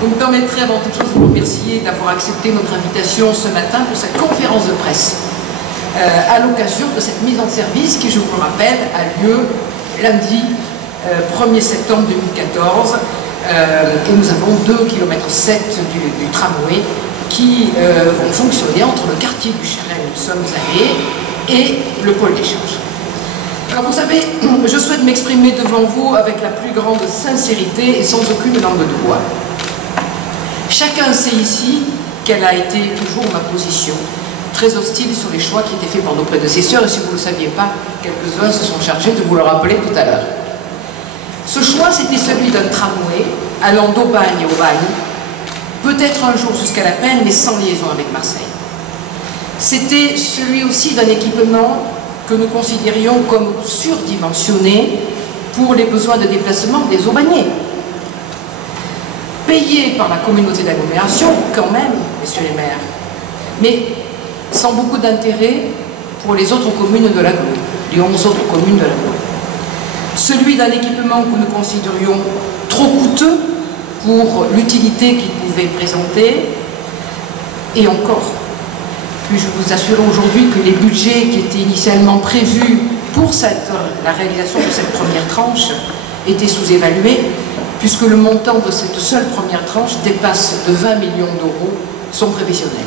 Vous me permettrez avant toute chose de vous remercier d'avoir accepté notre invitation ce matin pour cette conférence de presse à l'occasion de cette mise en service qui, je vous le rappelle, a lieu lundi 1er septembre 2014 et nous avons 2,7 km du tramway qui vont fonctionner entre le quartier du Chérel où nous sommes allés et le pôle d'échange. Alors vous savez, je souhaite m'exprimer devant vous avec la plus grande sincérité et sans aucune langue de bois. Chacun sait ici quelle a été toujours ma position, très hostile sur les choix qui étaient faits par nos prédécesseurs, et si vous ne le saviez pas, quelques-uns se sont chargés de vous le rappeler tout à l'heure. Ce choix, c'était celui d'un tramway allant d'Aubagne au Bagne, peut-être un jour jusqu'à La Penne, mais sans liaison avec Marseille. C'était celui aussi d'un équipement que nous considérions comme surdimensionné pour les besoins de déplacement des Aubagnais. Payé par la communauté d'agglomération, quand même, messieurs les maires, mais sans beaucoup d'intérêt pour les autres communes de l'agglo, les 11 autres communes de l'agglo. Celui d'un équipement que nous considérions trop coûteux pour l'utilité qu'il pouvait présenter, et encore. Puis-je vous assurer aujourd'hui que les budgets qui étaient initialement prévus pour la réalisation de cette première tranche étaient sous-évalués, puisque le montant de cette seule première tranche dépasse de 20 millions d'euros son prévisionnel.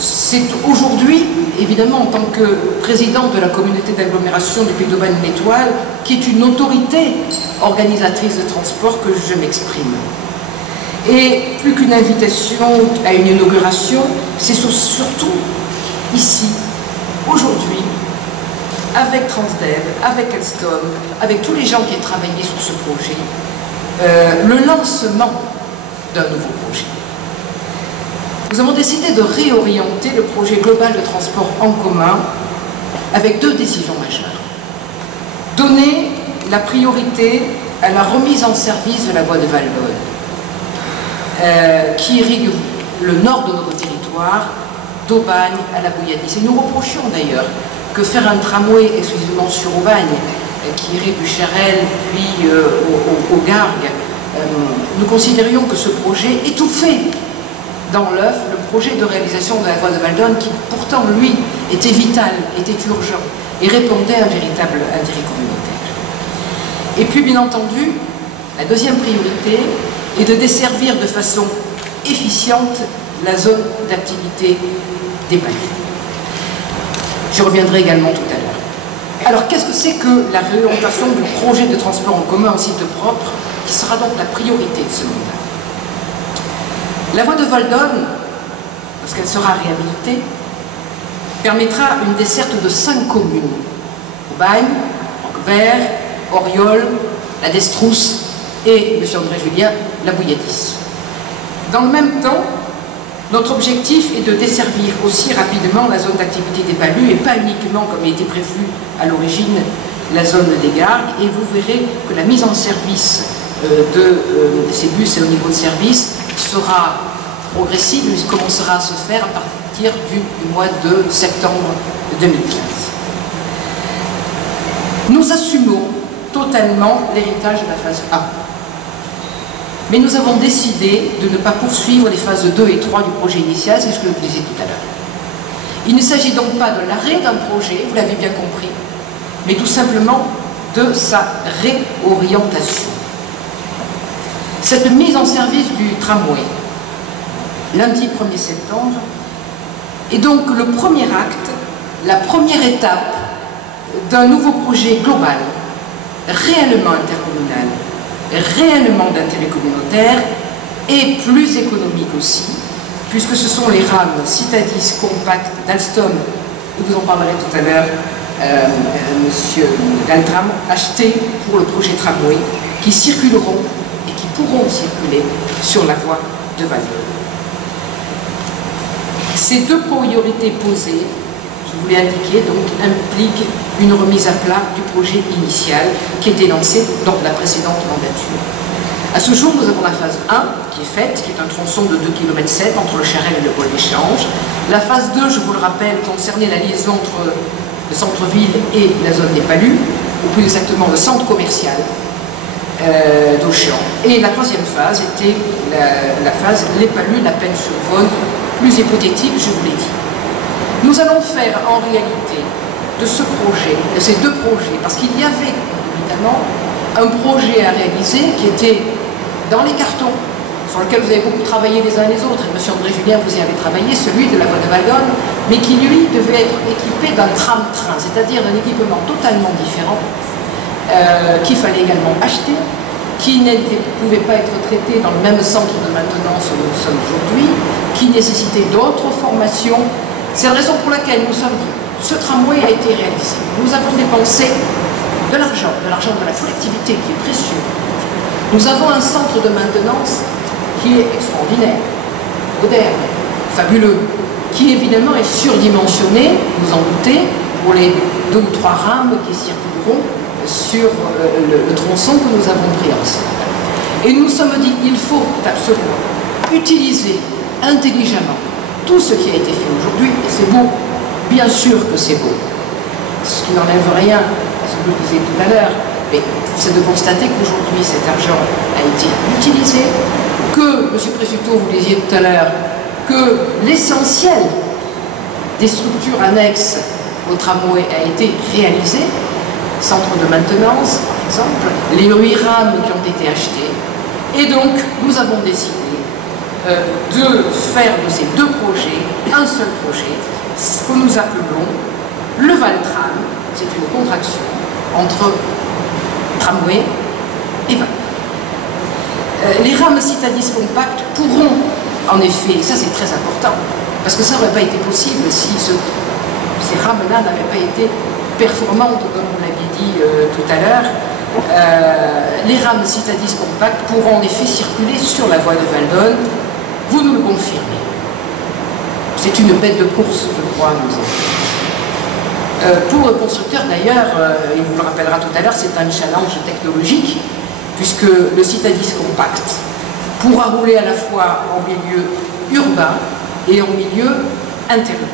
C'est aujourd'hui, évidemment, en tant que président de la communauté d'agglomération du Puy d'Aubagne-l'Étoile, qui est une autorité organisatrice de transport, que je m'exprime. Et plus qu'une invitation à une inauguration, c'est surtout ici, aujourd'hui, avec Transdev, avec Alstom, avec tous les gens qui ont travaillé sur ce projet, le lancement d'un nouveau projet. Nous avons décidé de réorienter le projet global de transport en commun avec deux décisions majeures. Donner la priorité à la remise en service de la voie de Val-d'Aude, qui irrigue le nord de notre territoire, d'Aubagne à la Bouilladisse. Et nous reprochions d'ailleurs que faire un tramway exclusivement sur Aubagne, qui irait du Chérel puis au Gargue, nous considérions que ce projet étouffait dans l'œuf le projet de réalisation de la voie de Val-d'Aude qui pourtant, lui, était vital, était urgent et répondait à un véritable intérêt communautaire. Et puis, bien entendu, la deuxième priorité est de desservir de façon efficiente la zone d'activité des Palais. Je reviendrai également tout à l'heure. Alors, qu'est-ce que c'est que la réorientation du projet de transport en commun en site propre, qui sera donc la priorité de ce mandat? La voie de Val-d'Aude, lorsqu'elle sera réhabilitée, permettra une desserte de 5 communes. Aubagne, Roquevert, Auriol, la Destrousse et, M. André Julien, la Bouilladisse. Dans le même temps, notre objectif est de desservir aussi rapidement la zone d'activité des Palus et pas uniquement, comme il était prévu à l'origine, la zone des Gargues. Et vous verrez que la mise en service de ces bus et au niveau de service sera progressive, mais commencera à se faire à partir du mois de septembre 2015. Nous assumons totalement l'héritage de la phase 1. Mais nous avons décidé de ne pas poursuivre les phases 2 et 3 du projet initial, c'est ce que je vous disais tout à l'heure. Il ne s'agit donc pas de l'arrêt d'un projet, vous l'avez bien compris, mais tout simplement de sa réorientation. Cette mise en service du tramway, lundi 1er septembre, est donc le premier acte, la première étape d'un nouveau projet global, réellement intercommunal, réellement d'intérêt communautaire et plus économique aussi, puisque ce sont les rames Citadis Compact d'Alstom, vous en parlerez tout à l'heure, Monsieur Galtram, achetées pour le projet tramway, qui circuleront et qui pourront circuler sur la voie de Val-d'Aude. Ces deux priorités posées, je vous l'ai indiqué, donc impliquent une remise à plat du projet initial qui était lancé dans la précédente mandature. À ce jour, nous avons la phase 1 qui est faite, qui est un tronçon de 2,7 km entre le Chérel et le pôle d'échange. La phase 2, je vous le rappelle, concernait la liaison entre le centre-ville et la zone des Palus, ou plus exactement le centre commercial. d'Auchan. Et la troisième phase était la phase Les Palus, la peine sur Vaune, plus hypothétique, je vous l'ai dit. Nous allons faire en réalité de ce projet, de ces deux projets, parce qu'il y avait évidemment un projet à réaliser qui était dans les cartons, sur lequel vous avez beaucoup travaillé les uns les autres, et M. André Julien, vous y avez travaillé, celui de la voie de Valdonne, mais qui lui devait être équipé d'un tram-train, c'est-à-dire d'un équipement totalement différent, qu'il fallait également acheter, qui ne pouvait pas être traité dans le même centre de maintenance où nous sommes aujourd'hui, qui nécessitait d'autres formations. C'est la raison pour laquelle nous sommes dit, ce tramway a été réalisé. Nous avons dépensé de l'argent de la collectivité qui est précieux. Nous avons un centre de maintenance qui est extraordinaire, moderne, fabuleux, qui évidemment est surdimensionné, vous en doutez, pour les 2 ou 3 rames qui circuleront sur le tronçon que nous avons pris ensemble. Et nous nous sommes dit, il faut absolument utiliser intelligemment tout ce qui a été fait aujourd'hui, et c'est beau, bien sûr que c'est beau, ce qui n'enlève rien à ce que je disais tout à l'heure, mais c'est de constater qu'aujourd'hui cet argent a été utilisé, que, M. Présuto, vous disiez tout à l'heure, que l'essentiel des structures annexes au tramway a été réalisé, centre de maintenance par exemple, les 8 rames qui ont été achetées, et donc nous avons décidé de faire de ces deux projets un seul projet, ce que nous appelons le Valtram. C'est une contraction entre tramway et Val. Les rames Citadis compactes pourront, en effet, et ça c'est très important, parce que ça n'aurait pas été possible si ces rames-là n'avaient pas été performantes, comme vous l'aviez dit tout à l'heure. Les rames Citadis compactes pourront en effet circuler sur la voie de Valdonne. Vous nous le confirmez. C'est une bête de course, je crois, nous avons. Pour le constructeur, d'ailleurs, il vous le rappellera tout à l'heure, c'est un challenge technologique, puisque le Citadis compact pourra rouler à la fois en milieu urbain et en milieu interurbain.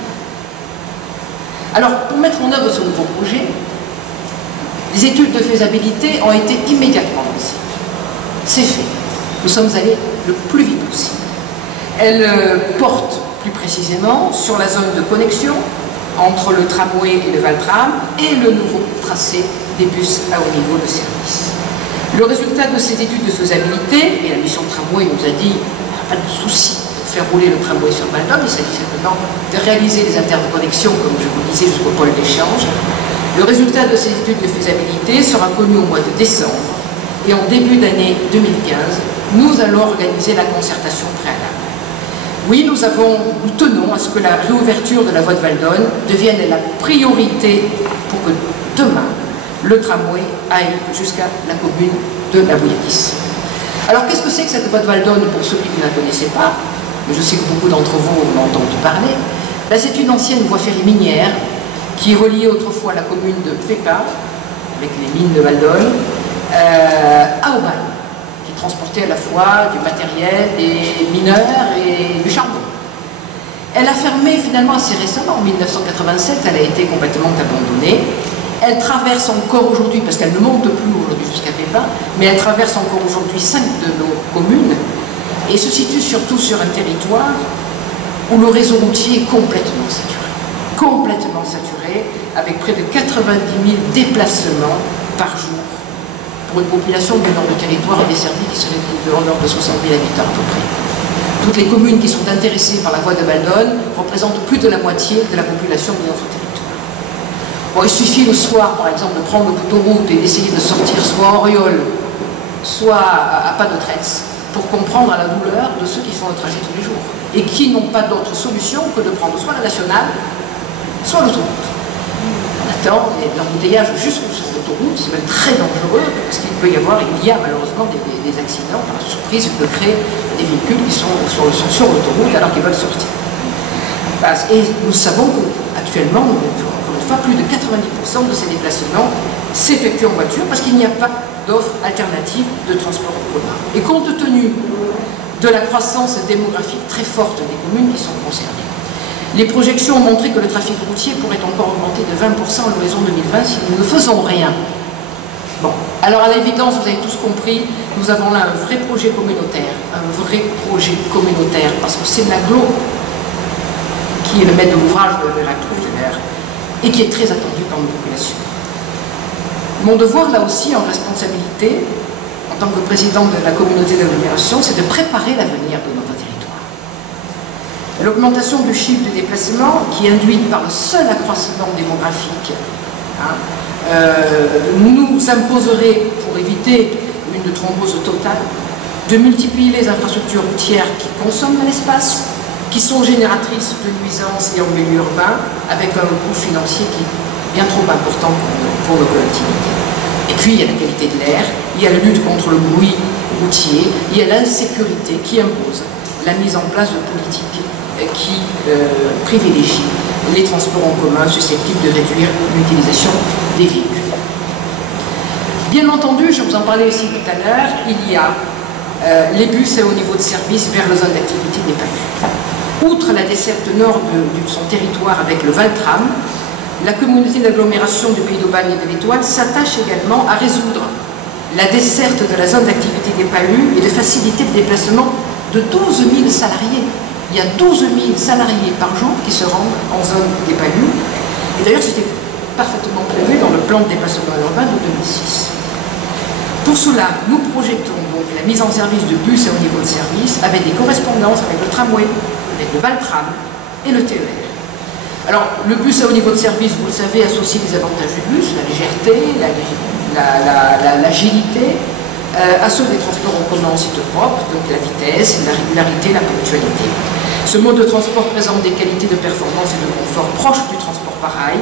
Alors, pour mettre en œuvre ce nouveau projet, les études de faisabilité ont été immédiatement lancées. C'est fait. Nous sommes allés le plus vite possible. Elles portent plus précisément sur la zone de connexion entre le tramway et le Valtram et le nouveau tracé des bus à haut niveau de service. Le résultat de ces études de faisabilité, et la mission tramway nous a dit, pas de souci de faire rouler le tramway sur Valdonne, il s'agit simplement de réaliser les interconnexions, comme je vous le disais, jusqu'au pôle d'échange. Le résultat de ces études de faisabilité sera connu au mois de décembre, et en début d'année 2015, nous allons organiser la concertation préalable. Oui, nous tenons à ce que la réouverture de la voie de Valdonne devienne la priorité pour que demain, le tramway aille jusqu'à la commune de la Bouilladisse. Alors, qu'est-ce que c'est que cette voie de Valdonne pour ceux qui ne la connaissaient pas? Mais je sais que beaucoup d'entre vous en ont entendu parler. Ben, c'est une ancienne voie ferrée minière qui reliait autrefois la commune de Pépa, avec les mines de Valdonne, à Aubagne, qui transportait à la fois du matériel, des mineurs et du charbon. Elle a fermé finalement assez récemment, en 1987, elle a été complètement abandonnée. Elle traverse encore aujourd'hui, parce qu'elle ne monte plus aujourd'hui jusqu'à Pépa, mais elle traverse encore aujourd'hui 5 de nos communes et se situe surtout sur un territoire où le réseau routier est complètement saturé, avec près de 90 000 déplacements par jour pour une population du nord du territoire desservie qui serait de l'ordre de 60 000 habitants à peu près. Toutes les communes qui sont intéressées par la voie de Valdonne représentent plus de la moitié de la population de notre territoire. Bon, il suffit le soir, par exemple, de prendre l'autoroute et d'essayer de sortir soit à Auriol, soit à Pas de Tresse, pour comprendre la douleur de ceux qui font le trajet tous les jours et qui n'ont pas d'autre solution que de prendre soit la nationale, soit l'autoroute. On attend l'embouteillage juste sur l'autoroute, c'est même très dangereux parce qu'il peut y avoir, il y a malheureusement des accidents par surprise que créent des véhicules qui sont sur l'autoroute alors qu'ils veulent sortir. Et nous savons qu'actuellement, plus de 90% de ces déplacements s'effectuent en voiture parce qu'il n'y a pas d'offre alternative de transport en commun. Et compte tenu de la croissance démographique très forte des communes qui sont concernées, les projections ont montré que le trafic routier pourrait encore augmenter de 20% à l'horizon 2020 si nous ne faisons rien. Bon, Alors à l'évidence, vous avez tous compris, nous avons là un vrai projet communautaire, parce que c'est l'AGLO qui est le maître de l'ouvrage de la Trouvière et qui est très attendu par nos populations. Mon devoir, là aussi, en responsabilité, en tant que président de la communauté d'agglomération, c'est de préparer l'avenir de notre territoire. L'augmentation du chiffre de déplacement, qui est induite par le seul accroissement démographique, nous imposerait, pour éviter une thrombose totale, de multiplier les infrastructures routières qui consomment l'espace, qui sont génératrices de nuisances et en milieu urbain, avec un coût financier qui est bien trop important pour nos collectivités. Et puis il y a la qualité de l'air, il y a la lutte contre le bruit routier, il y a l'insécurité qui impose la mise en place de politiques qui privilégient les transports en commun susceptibles de réduire l'utilisation des véhicules. Bien entendu, je vous en parlais aussi tout à l'heure, il y a les bus à haut niveau de service vers la zone d'activité des PACU. Outre la desserte nord de son territoire avec le Valtram, la communauté d'agglomération du Pays d'Aubagne et de l'Étoile s'attache également à résoudre la desserte de la zone d'activité des PALU et de faciliter le déplacement de 12 000 salariés. Il y a 12 000 salariés par jour qui se rendent en zone des PALU. Et d'ailleurs, c'était parfaitement prévu dans le plan de déplacement urbain de 2006. Pour cela, nous projetons donc la mise en service de bus à haut niveau de service avec des correspondances avec le tramway, avec le Valtram et le TER. Alors, le bus à haut niveau de service, vous le savez, associe les avantages du bus, la légèreté, l'agilité, à ceux des transports en commun en site propre, donc la vitesse, la régularité, la ponctualité. Ce mode de transport présente des qualités de performance et de confort proches du transport par rail,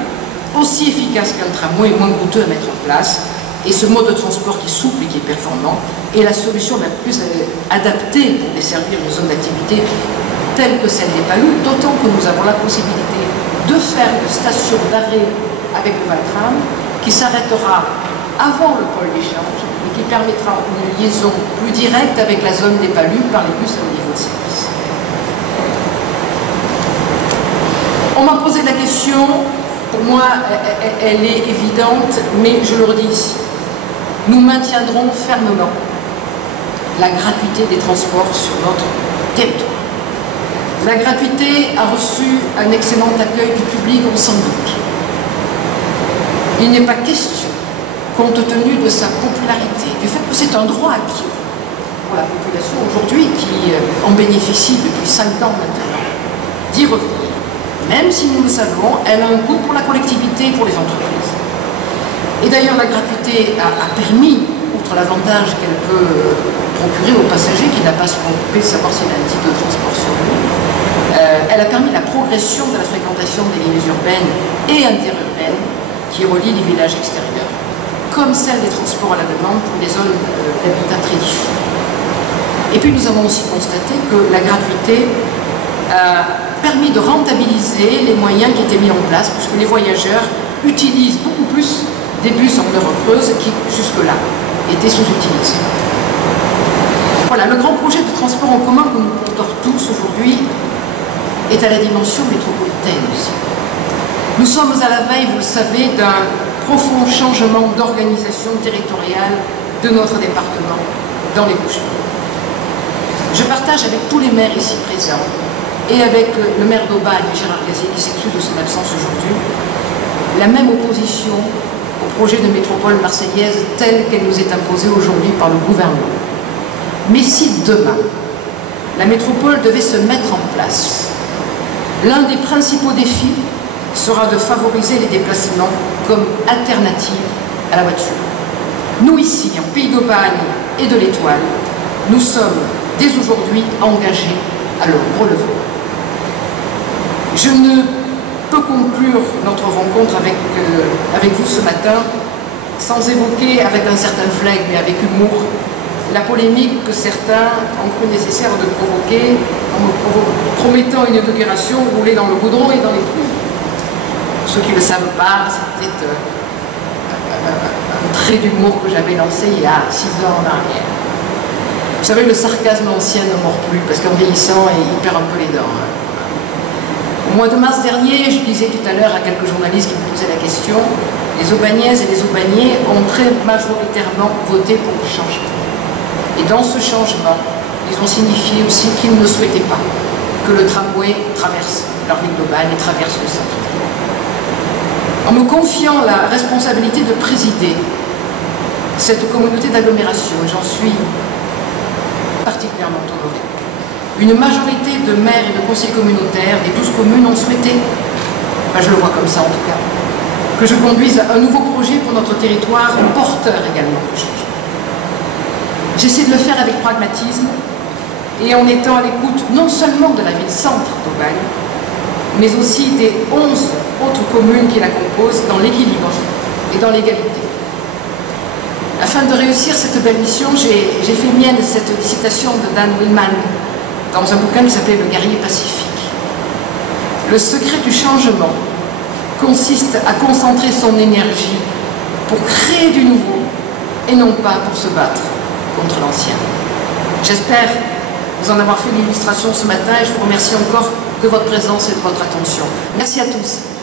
aussi efficace qu'un tramway et moins coûteux à mettre en place. Et ce mode de transport qui est souple et qui est performant est la solution la plus adaptée pour desservir une zone d'activité telle que celle des PALU, d'autant que nous avons la possibilité de faire une station d'arrêt avec le Valtram qui s'arrêtera avant le pôle d'échange et qui permettra une liaison plus directe avec la zone des PALU par les bus à haut niveau de service. On m'a posé la question, pour moi elle est évidente, mais je le redis ici. Nous maintiendrons fermement la gratuité des transports sur notre territoire. La gratuité a reçu un excellent accueil du public, on s'en doute. Il n'est pas question, compte tenu de sa popularité, du fait que c'est un droit acquis pour la population aujourd'hui qui en bénéficie depuis 5 ans maintenant, d'y revenir. Même si nous le savons, elle a un coût pour la collectivité et pour les entreprises. Et d'ailleurs, la gratuité a permis, outre l'avantage qu'elle peut procurer aux passagers qui n'a pas à se préoccuper de savoir s'il a un type de transport sur lui, elle a permis la progression de la fréquentation des lignes urbaines et interurbaines qui relient les villages extérieurs, comme celle des transports à la demande pour des zones d'habitat très difficiles. Et puis nous avons aussi constaté que la gratuité a permis de rentabiliser les moyens qui étaient mis en place, puisque les voyageurs utilisent beaucoup plus des bus en heure creuse qui, jusque-là, étaient sous-utilisés. Voilà, le grand projet de transport en commun que nous portons tous aujourd'hui est à la dimension métropolitaine aussi. Nous sommes à la veille, vous le savez, d'un profond changement d'organisation territoriale de notre département dans les Bouches-du-Rhône. Je partage avec tous les maires ici présents et avec le maire d'Aubagne, Gérard Gazier, qui s'excuse de son absence aujourd'hui, la même opposition au projet de métropole marseillaise telle qu'elle nous est imposée aujourd'hui par le gouvernement. Mais si demain, la métropole devait se mettre en place, l'un des principaux défis sera de favoriser les déplacements comme alternative à la voiture. Nous ici, en Pays d'Aubagne et de l'Étoile, nous sommes dès aujourd'hui engagés à le relever. Je ne peux conclure notre rencontre avec vous ce matin sans évoquer avec un certain flegme mais avec humour la polémique que certains ont cru nécessaire de provoquer en me promettant une inauguration roulée dans le goudron et dans les pluies. Ceux qui ne le savent pas, c'était un trait d'humour que j'avais lancé il y a 6 ans en arrière. Vous savez, le sarcasme ancien ne mord plus, parce qu'en vieillissant, il perd un peu les dents. Au mois de mars dernier, je disais tout à l'heure à quelques journalistes qui me posaient la question, les Aubagnaises et les Aubagnais ont très majoritairement voté pour le changement. Et dans ce changement, ils ont signifié aussi qu'ils ne souhaitaient pas que le tramway traverse leur ville d'Aubagne et traverse le centre. En me confiant la responsabilité de présider cette communauté d'agglomération, et j'en suis particulièrement honorée, une majorité de maires et de conseillers communautaires des 12 communes ont souhaité, je le vois comme ça en tout cas, que je conduise un nouveau projet pour notre territoire, porteur également de changement. J'essaie de le faire avec pragmatisme et en étant à l'écoute non seulement de la ville-centre d'Aubagne, mais aussi des 11 autres communes qui la composent dans l'équilibre et dans l'égalité. Afin de réussir cette belle mission, j'ai fait mienne cette citation de Dan Willman dans un bouquin qui s'appelait Le guerrier pacifique. Le secret du changement consiste à concentrer son énergie pour créer du nouveau et non pas pour se battre contre l'ancien. J'espère vous en avoir fait l'illustration ce matin et je vous remercie encore de votre présence et de votre attention. Merci à tous.